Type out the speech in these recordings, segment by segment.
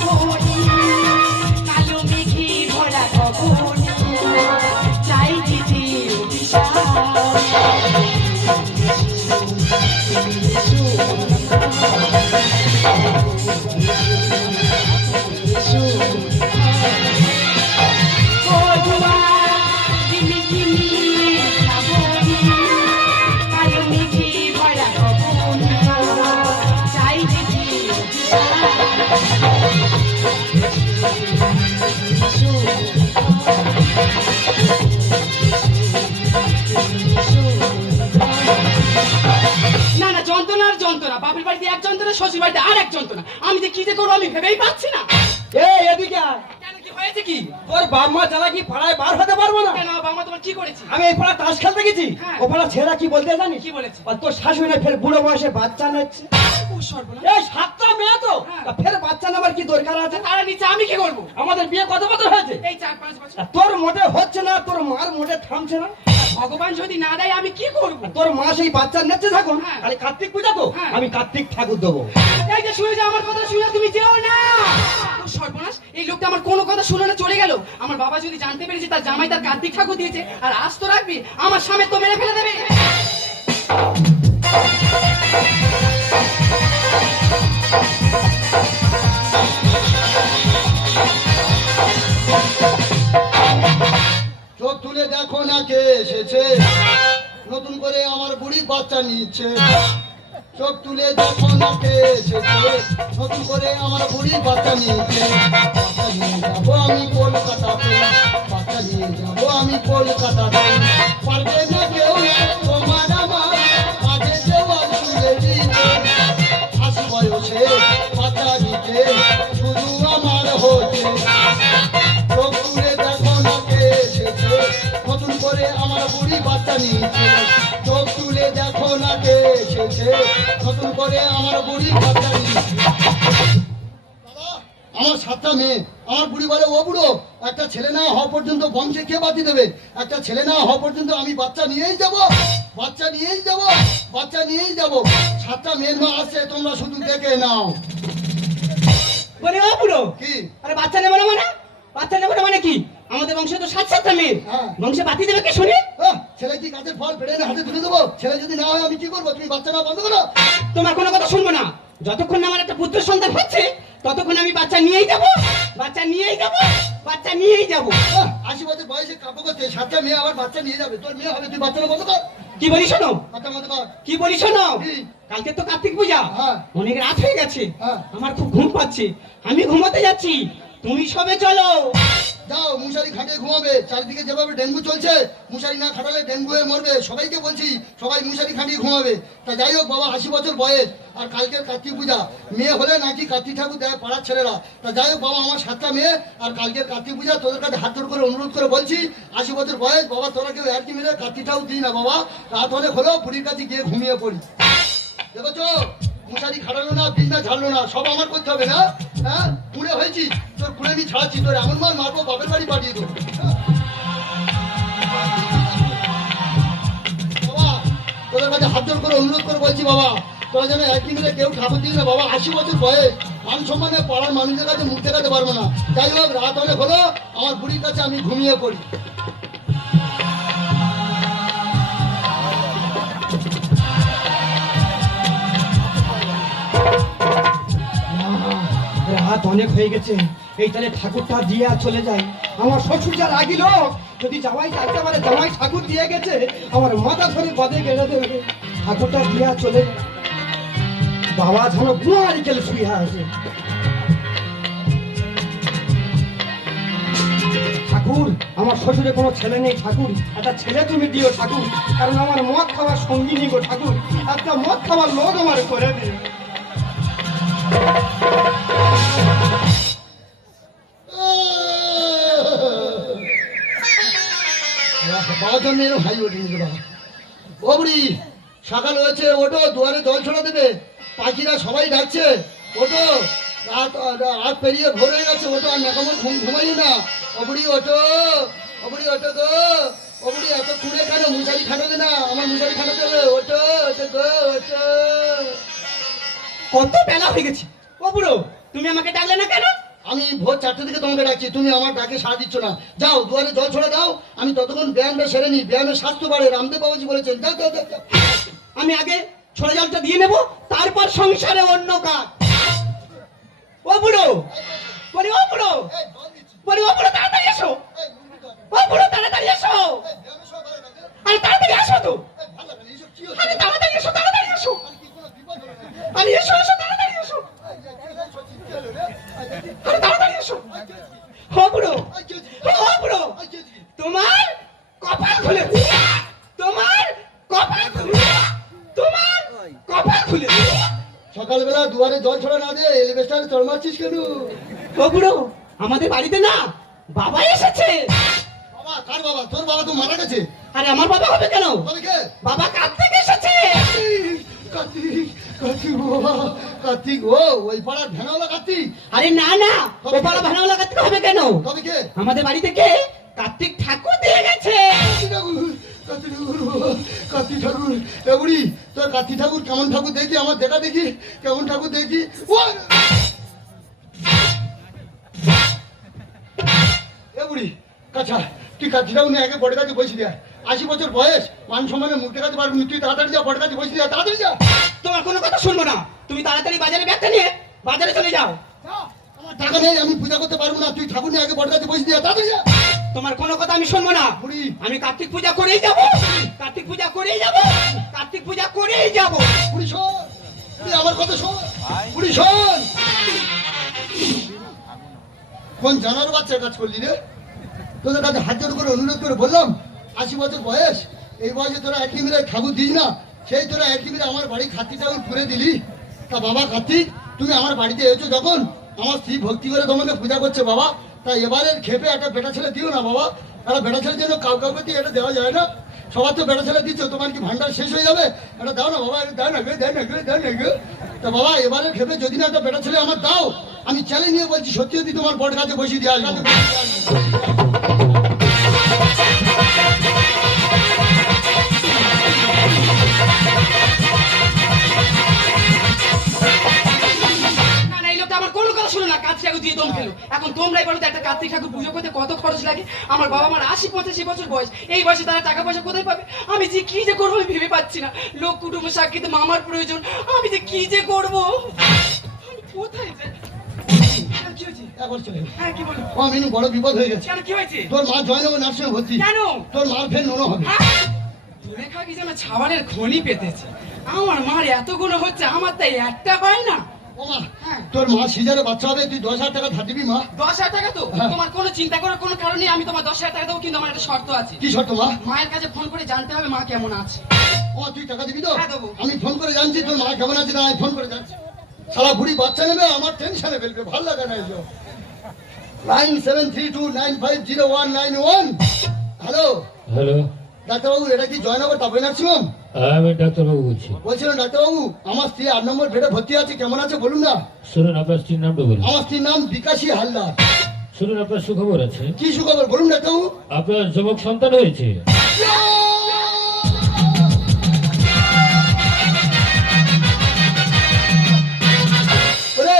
শ্রাবণী কালো মেঘে ভরা গগনে চাই দিতে বাপের বাড়িতে এক যন্ত্রণা, শ্বশুর বাড়িতে আর এক যন্ত্রণা। আমি যে কি যে করবো আমি ভেবেই পাচ্ছি না। এই এদিকে কেন, কি হয়েছে? কি তোর বাপ মা ছাড়া কি পাড়ায় বার হতে পারবো না? কেন বাবা তোমার কি করেছি? আমি এই পাড়া তাস খেলতে গেছি, ও পাড়া ছেলেরা কি বলতে জানিস? কি বলেছে? আর তোর শাশুড়ি ফের বুড়ো বয়সে বাচ্চা নিচ্ছে। এই 7টা মেয়ে তো, ফের বাচ্চা নেবার কি দরকার আছে? তারা নিচে আমি কি করবো? আমাদের বিয়ে কত বছর হয়েছে? এই 4-5 বছর। তোর মোটে হচ্ছে না, তোর মার মোটে থামছে না। ভগবান যদি না দেয় আমি কি করবো? তোর মা সেই বাচ্চা নেচ্ছে থাকুন, খালি কার্তিক পূজা তো আমি কার্তিক ঠাকুর দেবো। এই যে শুনে যাও, আমার কথা শুনে তুমি যেও না। সর্বনাশ, এই লোকটা আমার কোনো কথা শুনে না চলে গেল। আমার বাবা যদি জানতে পেরেছে তার জামাই তার কার্তিক ঠাকুর দিয়েছে আর আজ তো রাখবি, আমার সামনে তো মেরে ফেলে দেবে। চোখ তুলে দেখো না কে এসেছে, নতুন করে আমার বুড়ি বাচ্চা নিচ্ছে। চোখ তুলে দেখো না কে এসেছে, নতুন করে আমার বুড়ি বাচ্চা নিচ্ছে। বাচ্চা নিয়ে যাবো আমি কলকাতাতে, বাচ্চা নিয়ে যাবো আমি কলকাতাতে। পারবে না কেউ তোমার আমার কাজে দেওয়া তুলে দিতে। 80 বয়সে বাচ্চা নিতে শুধু আমার হচ্ছে। চোখ তুলে দেখো না কে এসেছে, নতুন করে আমার বুড়ি বাচ্চা নিচ্ছে। চোখ তুলে দেখো না কে এসেছে, নতুন করে আমার বুড়ি বাচ্চা নিচ্ছে। আমার 7টা মেয়ে, আমার বুড়ি বলে ও বুড়ো একটা ছেলে না হওয়া পর্যন্ত বংশে কে বাতি দেবে? একটা ছেলে না হওয়া পর্যন্ত আমি বাচ্চা নিয়েই যাব, বাচ্চা নিয়েই যাব, বাচ্চা নিয়েই যাব। 7টা মেয়ের মা আসছে, তোমরা শুধু দেখে নাও। বলে ও বুড়ো কি? আরে বাচ্চা নেবো না মানে? বাচ্চা নেবো না মানে কি? আমাদের বংশে তো 7-7টা মেয়ে, বংশে বাতি দেবে কে শুনি? ছেলে কি কাজের ফল পেড়ে হাতে তুলে দেবো? ছেলে যদি না হয় আমি কি করবো? তুমি বাচ্চা না বন্ধ করো। তোমার কোনো কথা শুনবো না। যতক্ষণ না আমার একটা পুত্র সন্তান হচ্ছে ততক্ষণ আমি বাচ্চা নিয়েই যাব, বাচ্চা নিয়েই যাব, বাচ্চা নিয়েই যাব। 80 বছর বয়সে কাপড় করতে 7টা মেয়ে আবার বাচ্চা নিয়ে যাবে? তোর মেয়ে হবে, তুই বাচ্চা না বন্ধ কর। কি বলি শোনো, বাচ্চা বন্ধ কর। কি বলি শোনো, কি? কালকে তো কার্তিক পূজা, অনেক রাত হয়ে গেছে, হ্যাঁ। আমার খুব ঘুম পাচ্ছে, আমি ঘুমাতে যাচ্ছি, তুমি সবে চলো। যাও মশারি খাটিয়ে ঘুমাবে। চারিদিকে যেভাবে ডেঙ্গু চলছে, মশারি না খাটালে ডেঙ্গু হয়ে মরবে। সবাইকে বলছি সবাই মশারি খাটিয়ে ঘুমাবে। তা যাই হোক বাবা, 80 বছর বয়স, আর কালকের কার্তিক পূজা, মেয়ে হলে নাকি কার্তিক ঠাকুর দেয় পাড়ার ছেলেরা। তা যাই হোক বাবা, আমার 7টা মেয়ে আর কালকের কার্তিক পূজা, তোদের কাছে হাত জোর করে অনুরোধ করে বলছি, 80 বছর বয়স বাবা, তোরা কেউ আর কি মিলে কার্তিক ঠাকুর দিই না বাবা। রাত অনেক হলেও বুড়ির কাছে গিয়ে ঘুমিয়ে পড়ি। দেখেছো, মশারি খাটালো না, বিছনা ঝাড়লো না, সব আমার করতে হবে না? হ্যাঁ, কুড়ে হয়েছি, তোর কুড়ে আমি ছাড়াচ্ছি, তোর এমন মাল মারবো বাপের বাড়ি পাঠিয়ে দেবো। বাবা, তোদের কাছে হাত জোর করে অনুরোধ করে বলছি বাবা, তোরা যেন একই মিলে কেউ ঠাকুর দিস না বাবা। 80 বছর বয়স, মান সম্মানে পাড়ার মানুষদের কাছে মুখ দেখাতে পারবো না। যাই হোক, রাত অনেক হলো, আমার বুড়ির কাছে আমি ঘুমিয়ে পড়ি। রাত অনেক হয়ে গেছে, এই তাহলে ঠাকুরটা দিয়ে আর চলে যাই। আমার শ্বশুর যা রাগি লোক, যদি জামাই চাইতে পারে জামাই ঠাকুর দিয়ে গেছে, আমার মাথা ধরে বাদে গেলে দেবে। ঠাকুরটা দিয়ে আর চলে যায়। বাবা যেন গুয়ারি গেলে শুয়ে আছে। ঠাকুর, আমার শ্বশুরে কোনো ছেলে নেই ঠাকুর, একটা ছেলে তুমি দিও ঠাকুর, কারণ আমার মদ খাওয়ার সঙ্গী নেই গো ঠাকুর, একটা মদ খাওয়ার লোক আমার করে দিও। বাবার জন্য এরকম হাই ওঠেনি বাবা। ও বুড়ি, সকাল হয়েছে, ওটো, দুয়ারে জল ছড়া দেবে, পাখিরা সবাই ডাকছে, ওটো, রাত পেরিয়ে ভোর হয়ে গেছে, ওটো, আর নাকামো ঘুমাই না। ও বুড়ি ওটো, ও বুড়ি ওটো গো, ও বুড়ি এত কুড়ে কেন? মশারি খাটালে না, আমার মশারি খাটাতে হবে। ওটো, ওটো গো, ওটো। কত বেলা হয়ে গেছে। ও বুড়ো, তুমি আমাকে ডাকলে না কেন? আমি ভোর 4টে থেকে তোমাকে ডাকছি, তুমি আমার ডাকে সাড়া দিচ্ছ না। যাও দুয়ারে জল ছড়া দাও, আমি ততক্ষণ ব্যায়ামটা সেরে নিই। ব্যায়ামের স্বাস্থ্য বাড়ে, রামদেব বাবাজি বলেছেন। যাও যাও যাও যাও। আমি আগে ছড়া জলটা দিয়ে নেব, তারপর সংসারে অন্য কাজ। ও বুড়ো, বলি ও বুড়ো, এই, জল দিচ্ছি। বলি ও বুড়ো তাড়াতাড়ি এসো, এই, মুরগি ধর। ও বুড়ো তাড়াতাড়ি এসো, এই, ব্যায়ামের সময় ভালো লাগে? আরে তাড়াতাড়ি এসো তো, এই, ভালো লাগে না, এইসব কি হচ্ছে? আরে তাড়াতাড়ি এসো, তাড়াতাড়ি এসো, আর কি কোনো বিপদ হলো নাকি? আরে এসো এসো তাড়াতাড়ি এসো, এই, এই, কি হলো? কি হলো রে? এই, এই, কি- আরে তাড়াতাড়ি এসো। এই, কি হচ্ছে? ও বুড়ো, এই, কি হচ্ছে? ও বুড়ো, এই, কি হচ্ছে? তোমার কপাল খুলে দিই, তোমার কপাল খুলে দিই, তোমার কপাল খুলে দিই। সকালবেলা দুয়ারে জল ছড়া না দিয়ে এলিভেস্টারে চড় মারছিস কেন? ও বুড়ো, আমাদের বাড়িতে না বাবা এসেছে। বাবা, কার বাবা? তোর বাবা তো মারা গেছে। আরে আমার বাবা হবে কেন? তবে কে? বাবা কার্তিক এসেছে। কার্তিক, কার্তিক বাবা, কার্তিক। ও, ওই পাড়ার ভেনাওয়ালা কার্তিক। আরে না না, ও পাড়া ভাড়াওয়ালা কার্তিক হবে কেন? তবে কে? আমাদের বাড়িতে কে? কার্তিক ঠাকুর দিয়ে গেছে। কার্তিক ঠাকুর, কার্তিক ঠাকুর বাবা, কার্তিক ঠাকুর। এ বুড়ি, তোর কার্তিক ঠাকুর কেমন ঠাকুর দেখি? আমার দেখা দেখি কেমন ঠাকুর দেখি। ও! এ বুড়ি, কাছা, তুই কার্তিক ঠাকুর নিয়ে আগে বড় কাছে বসে দেয়। 80 বছর বয়স, মান সম্মানে মুখে কাছে পারবি, তুই তাড়াতাড়ি যা, বড় কাছে বসে দেয়, তাড়াতাড়ি যা। তোমার কোনো কথা শুনবো না, তুমি তাড়াতাড়ি বাজারে ব্যাগটা নিয়ে বাজারে চলে যাও। যা, আমার টাকা নেই, আমি পূজা করতে পারবো না, তুই ঠাকুর নিয়ে আগে বড় কাছে বসে দেয়, তাড়াতাড়ি যা। তোমার কোনো কথা আমি শুনবো না, বুড়ি, আমি কার্তিক পূজা করেই যাবো, কার্তিক পূজা করেই যাবো, কার্তিক পূজা করেই যাবো। বুড়ি শোন, বুড়ি আমার কথা শোন, বুড়ি শোন। কোন জানার বাচ্চা কাজ করলি রে? তোদের কাছে হাত জোড় করে অনুরোধ করে বললাম, 80 বছর বয়স, এই বয়সে তোরা একই মিলে ঠাকুর দিস না, সেই তোরা একই মিলে আমার বাড়ি খাতি ঠাকুর পুরে দিলি। তা বাবা কার্তিক, তুমি আমার বাড়িতে এসেছো যখন, আমার স্ত্রী ভক্তি করে তোমাকে পূজা করছে বাবা, তা এবারের খেপে একটা বেটা ছেলে দিও না বাবা। একটা বেটা ছেলের জন্য কাউকে দিয়ে এটা দেওয়া যায় না। সবার তো বেটা ছেলে দিচ্ছ, তোমার কি ভান্ডার শেষ হয়ে যাবে? এটা দাও না বাবা, এটা দাও না গো, দাও না গো, দাও না গো। তা বাবা, এবারের খেপে যদি না একটা বেটা ছেলে আমার দাও, আমি চ্যালেঞ্জ নিয়ে বলছি, সত্যি সত্যি তোমার বড় কাছে বসিয়ে দিয়ে আসবো। না না, এই লোকটা আমার কোনো কথা শুনে না, কার্তিক ঠাকুর দিয়ে দম খেলো। এখন তোমরাই বলো তো, একটা কার্তিক ঠাকুর পুজো করতে কত খরচ লাগে? আমার বাবা মার 80-85 বছর বয়স, এই বয়সে তারা টাকা পয়সা কোথায় পাবে? আমি যে কি যে করবো আমি ভেবে পাচ্ছি না। লোক কুটুম্ব সাক্ষীতে মামার প্রয়োজন, আমি যে কি যে করবো, আমি কোথায় যাই? হ্যাঁ, কি হয়েছে? একবার চলে এলো। হ্যাঁ, কি বলো? ও মিনু, বড় বিপদ হয়ে গেছে। কেন, কি হয়েছে? তোর মা জয়নগর নার্সিংহোমে ভর্তি। কেন? তোর মার ফের নোনো হবে। লেখা কি যেন ছাওয়ালের খনি পেতেছে। আমার মার এতগুলো হচ্ছে, আমার তাই একটা পায় না। ও মা, হ্যাঁ। তোর মা সিজারে বাচ্চা হবে, তুই 10,000 টাকা ধার দিবি মা। 10,000 টাকা তো? হ্যাঁ। তোমার কোনো চিন্তা করার কোনো কারণ নেই, আমি তোমার 10,000 টাকা দেবো, কিন্তু আমার একটা শর্ত আছে। কি শর্ত মা? মায়ের কাছে ফোন করে জানতে হবে মা কেমন আছে। ও, তুই টাকা দিবি তো? হ্যাঁ, দেবো। আমি ফোন করে জানছি তোর মা কেমন আছে না, আমি ফোন করে জানছি। সারা বুড়ি বাচ্চা নেবে, আমার টেনশনে ফেলবে, ভালো লাগে না এসব। 9732950191। হ্যালো হ্যালো, ডাক্তারবাবু, এটা কি জয়নগর তাপই নার্সিংহোম? আমি ডাক্তারবাবু বলছি। বলছিলাম ডাক্তারবাবু, আমার স্ত্রী 8 নম্বর বেডে ভর্তি আছে, কেমন আছে বলুন না। শুনুন, আপনার স্ত্রীর নামটা বলুন। আমার স্ত্রীর নাম বিকাশী হালদার। শুনুন, আপনার সুখবর আছে। কি সুখবর বলুন ডাক্তারবাবু। আপনার যুবক সন্তান হয়েছে। ওরে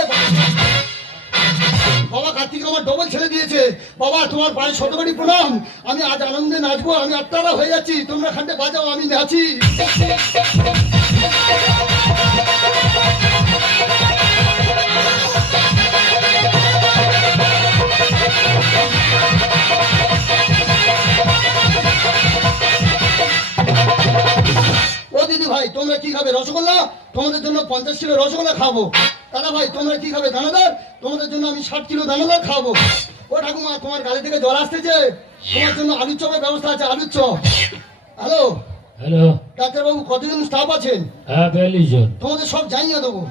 বাবা, কার্তিক আমার ডবল ছেলে দিয়েছে। বাবা, তোমার পায়ে শতকোটি প্রণাম। আমি আজ আনন্দে নাচবো, আমি আত্মারা হয়ে যাচ্ছি, তোমরা খান্ডে বাজাও, আমি নাচি। ও দিদি ভাই, তোমরা কি খাবে? রসগোল্লা? তোমাদের জন্য 50 কিলো রসগোল্লা খাবো। দাদা ভাই, তোমরা কি খাবে? দানাদার? তোমাদের জন্য আমি 60 কিলো দানাদার খাবো। ও ঠাকুমা, তোমার গালে থেকে জল আসতেছে, তোমার জন্য আলুর চপের ব্যবস্থা আছে, আলুর চপ। হ্যালো হ্যালো, ডাক্তারবাবু, কতজন স্টাফ আছেন? হ্যাঁ 42 জন। তোমাদের সব জানিয়ে দেবো।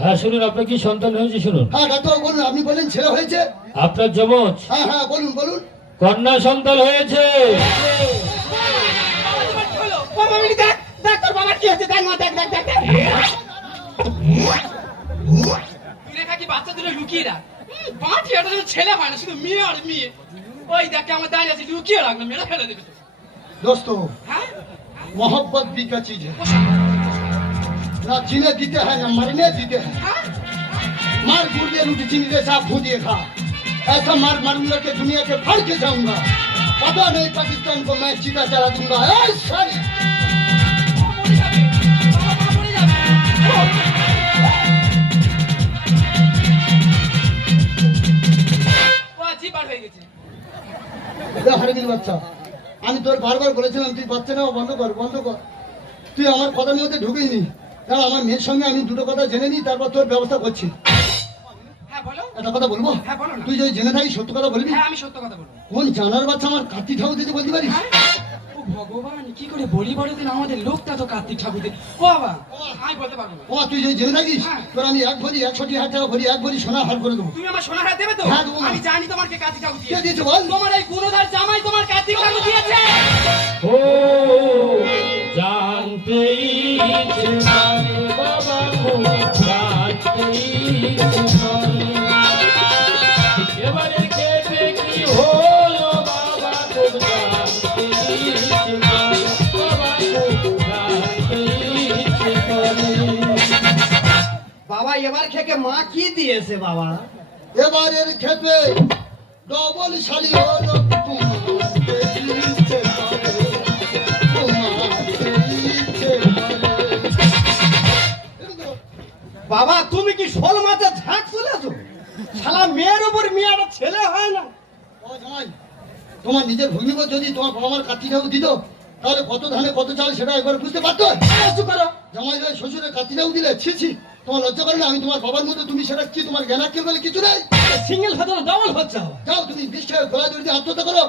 হ্যাঁ শুনুন, আপনার কি সন্তান হয়েছে শুনুন। হ্যাঁ ডাক্তারবাবু বলুন, আপনি বললেন ছেলে হয়েছে। আপনার যমজ হ্যাঁ হ্যাঁ, বলুন বলুন। কন্যা সন্তান হয়েছে। বাবা, তোমার কি হলো? ও মামিনি, দেখ দেখ তোর বাবার কি হচ্ছে, দেখ মা, দেখ দেখ দেখ দেখ। লেখা কি বাচ্চা দুটো লুকিয়ে রাখ। বাঁটি এটা যেন ছেলে হয় না, শুধু মেয়ে আর মেয়ে। ওই দেখ আমার দাঁড়িয়ে আছে, লুকিয়ে রাখলো, মেরে ফেলে দেবে তো। दोस्तों, হ্যাঁ, मोहब्बत भी क्या चीज है, ना जीने देते हैं ना मरने देते हैं। হ্যাঁ, मार गुड़ दे रोटी चीनी दे साथ भून दिए खा ऐसा मार मारूंगा कि दुनिया के फाड़ के जाऊंगा पता नहीं पाकिस्तान को मैं सीधा चला दूंगा ऐ साली মরে যাবে বাবা মরে যাবে ও জি পার হয়ে গেছে হারিয়ে বাচ্চা আমি তোর বারবার বলেছিলাম তুই বাচ্চা নেওয়া বন্ধ কর তুই আমার কথার মধ্যে ঢুকেই নি কারণ আমার মেয়ের সঙ্গে আমি দুটো কথা জেনে নিই তারপর তোর ব্যবস্থা করছি হ্যাঁ বলো একটা কথা বলবো হ্যাঁ বলো না তুই যদি জেনে থাকিস সত্য কথা বলবি হ্যাঁ আমি সত্য কথা বলবো কোন জানার বাচ্চা আমার কার্তিক ঠাকুর দিতে বলতে পারিস হ্যাঁ? ও ভগবান কি করে বলি বড় দিন আমাদের লোকটা তো কার্তিক ঠাকুর দিন ও বাবা আমি বলতে পারবো না ও তুই যদি জেনে থাকিস হ্যাঁ। তোর আমি 1,60,000 টাকা ভরি 1 ভরি সোনা হার করে দেবো তুমি আমার সোনার হার দেবে তো হ্যাঁ, দেবো না। আমি জানি তোমার কে কার্তিক ঠাকুর কে দিয়েছে দিয়েছে বল তোমার এই গুণধর জামাই তোমার কার্তিক ঠাকুর দিয়েছে ও জানতেই পারে বাবা গো, জানতেই পারে। এবারে কেটে কি হলো বাবা গো, জানতেই পারে বাবা গো, জানতেই পারে। বাবা এবার খেকে মা কি দিয়েছে বাবা? এবারের খেপে ডবল শালি হলো তোমার ইচ্ছে করে, তোমার ইচ্ছে করে। বাবা তুমি কি শোল মাছে ঝাঁক চলেছো? শালা মেয়ের উপর মেয়ের ছেলে হয় না। ও জামাই, তোমার নিজের ভূমিকে যদি তোমার বাবা মার কার্তিক ঠাকুর দিত তাহলে কত ধানে কত চাল সেটা একবার বুঝতে পারতো। একটু করো। জামাই ভাই শ্বশুরের কার্তিক ঠাকুর দিলে ছি ছি, তোমার লজ্জা করে না? আমি তোমার বাবার মতো, তুমি সেটা কি তোমার জ্ঞানাক্ষর বলে কিছু নাই। সিঙ্গেল হতো না ডবল হচ্ছে আবার। যাও তুমি বিষ খেয়ে গলা জড়িয়ে আত্মহত্যা করো।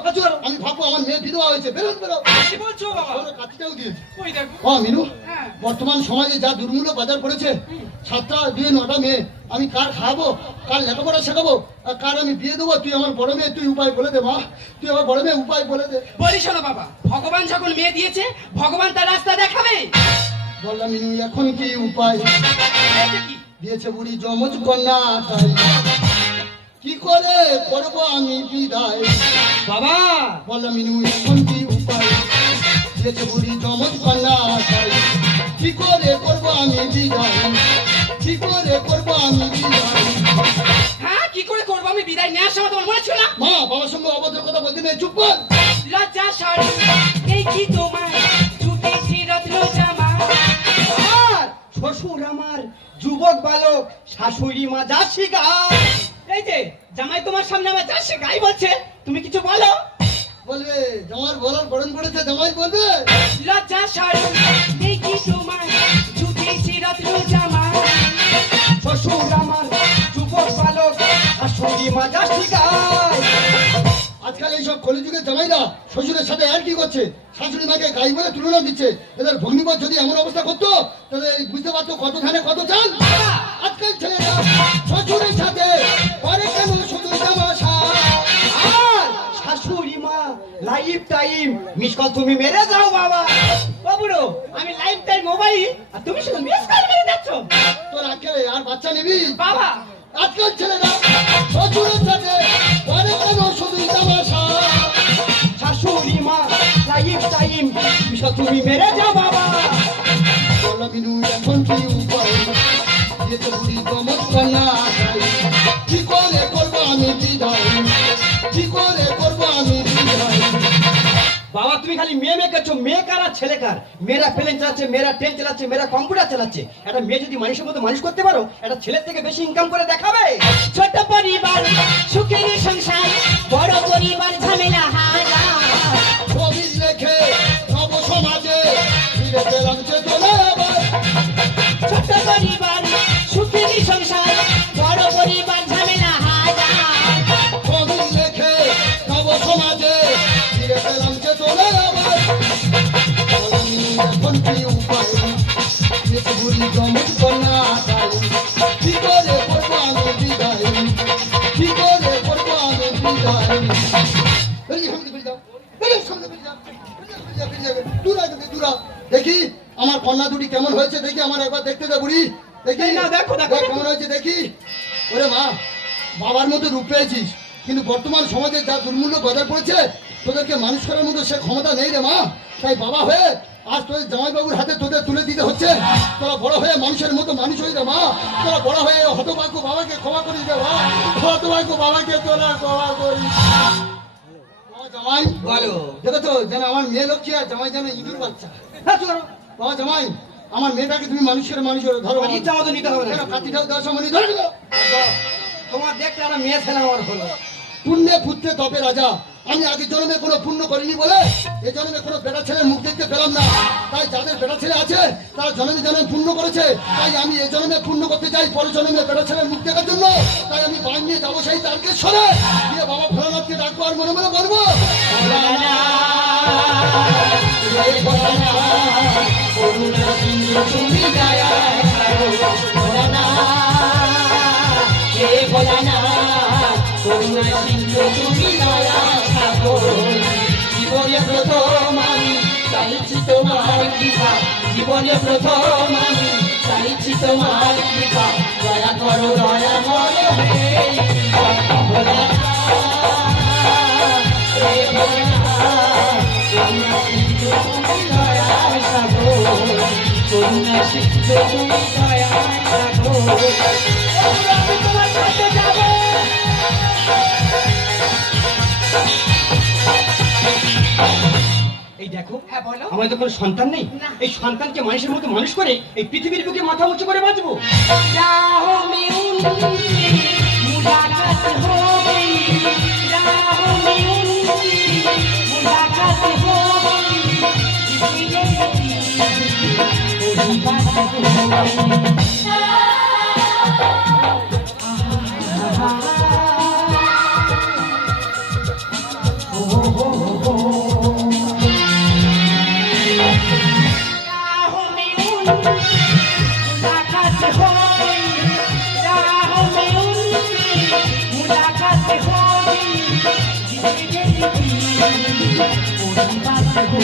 আমি ভাববো আমার মেয়ে বিধবা হয়েছে, বেরোন বেরো। কি বলছো বাবা কার্তিক ঠাকুর দিয়েছে। ওই দেখো ও মিনু, হ্যাঁ বর্তমান সমাজে যা দুর্মূল্য বাজার পড়েছে, 7টা 2 9টা মেয়ে, আমি কার খাবো, কার লেখাপড়া শেখাবো, আর কার আমি বিয়ে দেবো? তুই আমার বড় মেয়ে, তুই উপায় বলে দে মা, তুই আমার বড় মেয়ে উপায় বলে দে। বলি শোনো বাবা ভগবান যখন মেয়ে দিয়েছে ভগবান তার রাস্তা দেখাবে বললাম মিনু এখন কি উপায়? এটা কি দিয়েছে বুড়ি যমজ কন্যা, তাই কি করে করবো আমি বিদায়? বাবা বললাম মিনু এখন কি উপায়? দিয়েছে বুড়ি যমজ কন্যা, তাই কি করে করবো আমি বিদায়? কি করে করবো আমি বিদায়? হ্যাঁ কি করে করবো আমি বিদায় নেওয়ার সময় তোমার মনে ছিল না মা বাবার সঙ্গে অভদ্র কথা বলতে নেই, চুপ কর। লজ্জা সরম এই কি তোমার ছুটেছি রত্ন জামা আর শ্বশুর আমার যুবক বালক, শাশুড়ি মা যাচ্ছি গায়। এই যে জামাই তোমার সামনে আমার যাচ্ছে গাই বলছে তুমি কিছু বলো বলবে জামার বলার বরণ পড়েছে, জামাই বলবে। লজ্জা সরম এই কি তোমার ছুটেছি রত্ন জামা শ্বশুর আমার যুবক বালক, শাশুড়ি মা যাচ্ছি গায়। আজকাল এইসব কলিযুগের জামাইরা শ্বশুরের সাথে আর কি করছে, শাশুড়ি মাকে গাই বলে তুলনা দিচ্ছে। এদের ভগ্নিপদ যদি এমন অবস্থা করতো তাহলে বুঝতে পারতো কত ধানে কত চাল। আজকাল ছেলেরা শ্বশুরের সাথে করে কেন শুধু তামাশা। আর শাশুড়ি মা লাইফ টাইম মিস কল তুমি মেরে যাও বাবা। বাবুরো আমি লাইফ টাইম মোবাইল আর তুমি শুধু মিস কল মেরে যাচ্ছ তোর আজকে আর বাচ্চা নিবি? বাবা আজকাল ছেলেরা শ্বশুরের সাথে করে কেন শুধু তামাশা। শাশুড়ি মা লাইফ টাইম মিস কল তুমি মেরে যাও বাবা। বললাম মিনু এখন কি উপায়? দিয়েছে বুড়ি যমজ কন্যা, তাই কি করে করবো আমি বিদায়? কি করে করবো আমি বিদায়? বাবা তুমি খালি মেয়ে মেয়ে করছো, মেয়ে কার আর ছেলে কার? মেয়েরা প্লেন চালাচ্ছে, মেয়েরা ট্রেন চালাচ্ছে, মেয়েরা কম্পিউটার চালাচ্ছে। একটা মেয়ে যদি মানুষের মতো মানুষ করতে পারো, একটা ছেলের থেকে বেশি ইনকাম করে দেখাবে। ছোট পরিবার সুখের সংসার বড় পরিবার ঝামেলা হারা ছবি রেখে নব সমাজে ফিরে পেলাম চেতনা আবার। ছোট পরিবার সুখের সংসার বড় পরিবার ঝামেলা হারা ছবি রেখে নব সমাজে ফিরে পেলাম চেতনা আবার। বললাম মিনু এখন কি উপায়? দিয়েছে বুড়ি যমজ কন্যা, তাই কি করে করবো আমি বিদায়? কি করে করবো আমি বিদায়? বেরিয়ে সামনে বেরিয়ে যাও, বেরিয়ে সামনে বেরিয়ে যাও, বেরিয়ে যাও, দূর আগে দূর আও। দেখি আমার কন্যা দুটি কেমন হয়েছে, দেখি আমার একবার দেখতে দে বুড়ি, দেখি না, দেখো, দেখো, দেখ দেখো। কেমন হয়েছে দেখি। ওরে মা, বাবার মতো রূপ পেয়েছিস, কিন্তু বর্তমান সমাজে যা দুর্মূল্য বাজার পড়েছে তোদেরকে মানুষ করার মতো সে ক্ষমতা নেই রে মা। তাই বাবা হয়ে আজ তোদের জামাইবাবুর হাতে তোদের তুলে দিতে হচ্ছে। তোরা বড় হয়ে মানুষের মতো মানুষ হয়ে রে মা। তোরা বড় হয়ে হতভাগ্য বাবাকে ক্ষমা করিস রে মা। হতভাগ্য বাবাকে তোরা ক্ষমা করিস। বাবা জামাই বলো। দেখো তো যেন আমার মেয়ে লক্ষ্মী আর জামাই যেন ইঁদুর বাচ্চা। হ্যাঁ, চলো। বাবা জামাই আমার মেয়েটাকে তুমি মানুষ করে ধরো। আমার ইচ্ছা মতো নিতে হবে না। কেন কাতিটাও দেওয়ার সময় ধরে দিল। তোমার দেখতে একটা মেয়ে ছেলে আমার হলো। পুণ্যে পুত্রে তপে রাজা। আমি আগে জন্মে কোনো পুণ্য করিনি বলে এই জন্মে কোনো বেটা ছেলের মুখ দেখতে পেলাম না। তাই যাদের বেটা ছেলে আছে তারা জন্মে জন্মে পুণ্য করেছে। তাই আমি এই জন্মে পুণ্য করতে চাই পরে জন্মে বেটা ছেলের মুখ দেখার জন্য। তাই আমি বাইক নিয়ে যাবো সেই তারকেশ্বরে গিয়ে বাবা ভোলানাথকে ডাকবো আর মনে মনে বলবো তুমি দয়া করো ভোলানাথ, হে ভোলানাথ, করুণা সিন্ধু তুমি দয়া করো। জীবনে প্রথম আমি চাইছি তোমার কৃপা, জীবনে প্রথম আমি চাইছি তোমার কৃপা, দয়া করো হে ভোলানাথ, হে ভোলানাথ, করুণা সিন্ধু তুমি দয়া সাগর, করুণা সিন্ধু তুমি দয়া সাগর। আমি তোমার সাথে যাবো। এই দেখো, হ্যাঁ বলো। আমার তো কোনো সন্তান নেই। না। এই সন্তানকে মানুষের মতো মানুষ করে এই পৃথিবীর বুকে মাথা উঁচু করে বাঁচবো। राहों में उनकी मुलाकात हो गई, राहों में उनकी मुलाकात हो गई, वही बात हो राहों में उनकी मुलाकात हो गई, राहों में उनकी मुलाकात हो गई, जिसने लिखी वही बात हो